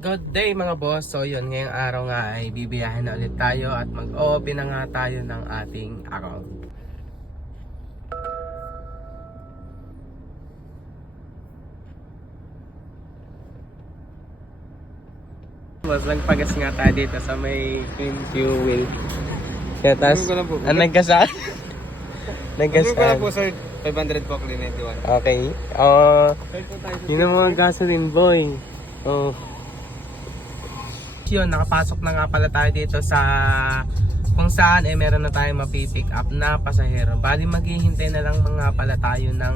Good day mga boss. So yun, ngayong araw nga ay bibiyahin na ulit tayo at mag-open na nga tayo ng ating account. Boss, nagpagas nga tayo dito sa may clean fuel. Kaya tas, nagkasal? Nagkasal ko lang po sir, 500 po, clean 91. Okay. Yun ang mga gasoline boy. Oh. Yun, nakapasok na nga pala tayo dito sa kung saan meron na tayong mapipick up na pasahero. Bali maghihintay na lang mga pala tayo ng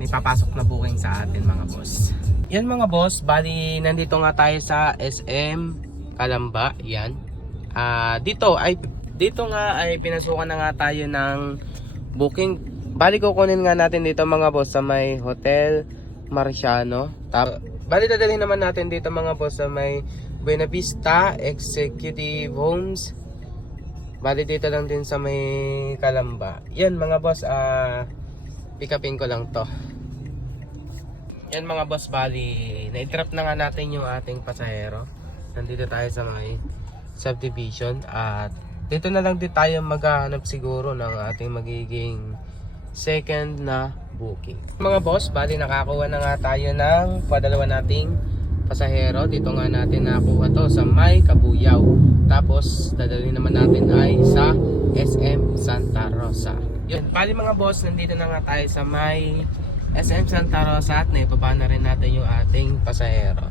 may papasok na booking sa atin mga boss. Yan mga boss, bali nandito nga tayo sa SM Calamba. Yan. Dito nga ay pinasukan na nga tayo ng booking. Bali kukunin nga natin dito mga boss sa may Hotel Marciano. Bali dadalhin naman natin dito mga boss sa may Buena Vista Executive Homes. Bali dito lang din sa may Calamba. Yan mga boss, pick upin ko lang to. Yan mga boss, bali na-drop na nga natin yung ating pasahero. Nandito tayo sa may subdivision at dito na lang din tayo maghahanap siguro ng ating magiging second na booking. Mga boss, bali nakakuha na nga tayo ng padalawa nating pasahero. Dito nga natin nakuha to sa may Kabuyaw. Tapos dadalhin naman natin ay sa SM Santa Rosa. Yun, bali mga boss, nandito na nga tayo sa may SM Santa Rosa at naibaba na rin natin yung ating pasahero.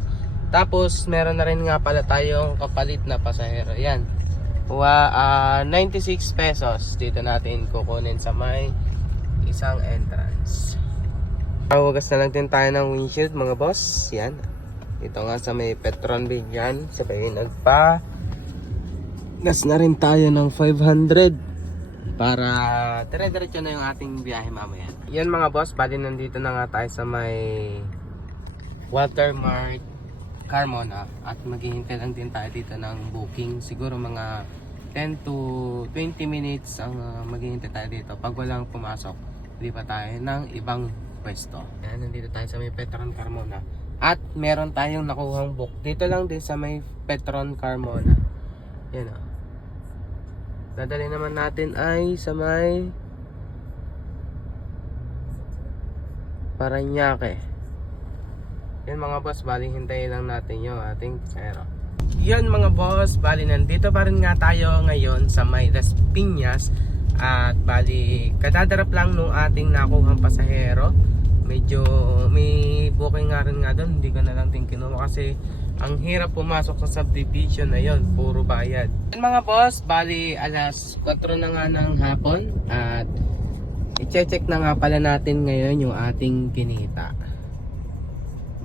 Tapos meron na rin nga pala tayong kapalit na pasahero. Yan, 96 pesos dito natin kukunin sa may isang entrance. Hugas na lang din tayo ng windshield mga boss. Yan, ito nga sa may Petron Bigyan. Sabay gas na rin tayo ng 500 para dire-diretso na yung ating biyahe mamaya. Yan mga boss, bali nandito na nga tayo sa may Walter Mart Carmona at maghihintay lang din tayo dito ng booking. Siguro mga 10 to 20 minutes ang maghihintay tayo dito. Pag walang pumasok, lipat tayo ng ibang pwesto. Yan, nandito tayo sa may Petron Carmona. At meron tayong nakuhang book. Dito lang din sa may Petron Carmona. Yan o. Dadali naman natin ay sa may Paranaque. Yan mga boss, bali hintayin lang natin yung ating pasahero. Yan mga boss, bali nandito pa rin nga tayo ngayon sa may Las Piñas. At bali kadadarap lang nung ating nakuhang pasahero. Medyo may booking nga rin nga doon, hindi ko na lang din kinuha kasi ang hirap pumasok sa subdivision na yon, puro bayad. Yan mga boss, bali alas 4 na nga ng hapon at i-check na nga pala natin ngayon yung ating kinita.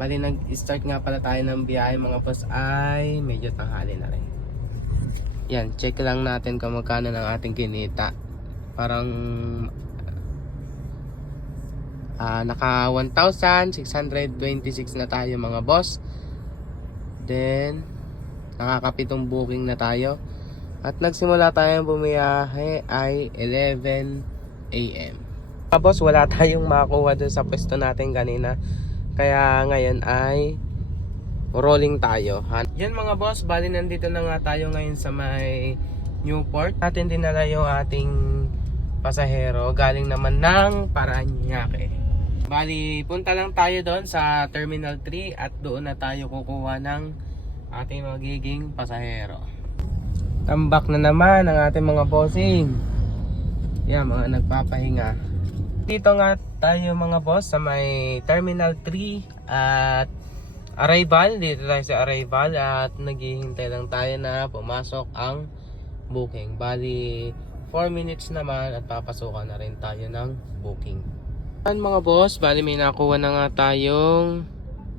Bali nag-start nga pala tayo ng biyahe mga boss ay medyo tanghali na rin. Yan, check lang natin kung magkano ng ating kinita. Parang naka 1,626 na tayo mga boss. Then nakakapitong booking na tayo. At nagsimula tayong bumiyahe ay 11 AM. Mga boss, wala tayong makuha dun sa pwesto natin kanina. Kaya ngayon ay rolling tayo. Yan mga boss, bali nandito na nga tayo ngayon sa may Newport. Natin dinala yung ating pasahero galing naman ng Paranaque. Bali punta lang tayo doon sa Terminal 3 at doon na tayo kukuha ng ating magiging pasahero. Tambak na naman ang ating mga bossing. Yan, mga nagpapahinga. Dito nga tayo mga boss sa may Terminal 3 at Arrival. Dito tayo sa Arrival at naghihintay lang tayo na pumasok ang booking. Bali 4 minutes naman at papasukan na rin tayo ng booking. Yan mga boss, bali may nakuha na nga tayong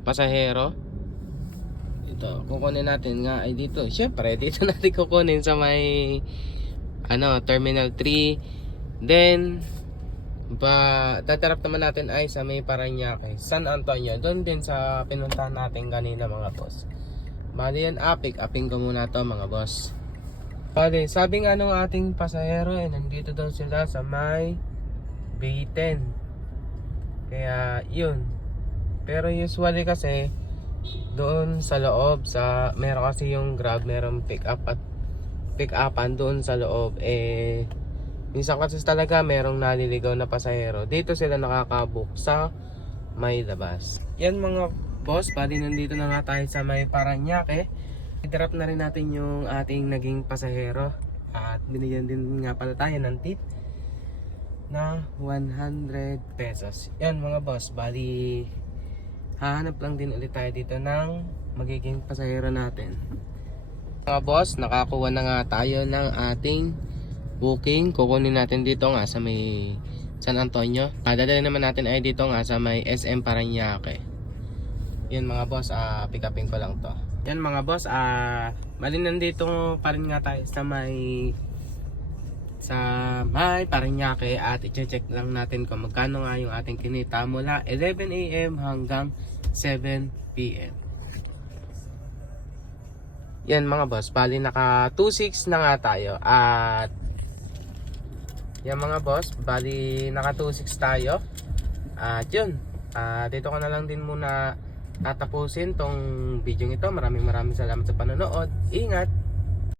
pasahero. Ito, kukunin natin nga ay dito. Syempre, dito natin kukunin sa may Terminal 3. Then tatarap naman natin ay sa may Paranaque, San Antonio. Doon din sa pinuntahan natin kanina mga boss. Bali yan, pick-upin ko muna to mga boss. Bali, sabi nga nung ating pasahero nandito daw sila sa may B10. Kaya yun. Pero usually kasi doon sa loob, meron kasi yung Grab, meron pick up at pick upan doon sa loob. Minsan kasi talaga merong naliligaw na pasahero. Dito sila nakakabook sa may labas. Yan mga boss, bali nandito na nga tayo sa may Parañaque. I-drop na rin natin yung ating naging pasahero. At binigyan din nga pala tayo ng tip na 100 pesos. Yan mga boss, bali hahanap lang din ulit tayo dito ng magiging pasahero natin. Mga boss, nakakuha na nga tayo ng ating booking. Kukunin natin dito nga sa may San Antonio. Dadalhin naman natin ay dito nga sa may SM Parañaque. Yan mga boss, pick upin ko lang to. Yan mga boss, bali nandito pa rin nga tayo sa may Parañaque at i-check lang natin kung magkano nga yung ating kinita mula 11 AM hanggang 7 PM. Yan mga boss, bali naka 2.6 na nga tayo at yan mga boss, bali naka 2.6 tayo at yun, dito ko na lang din muna tatapusin tong video ito. Maraming salamat sa panonood. Ingat!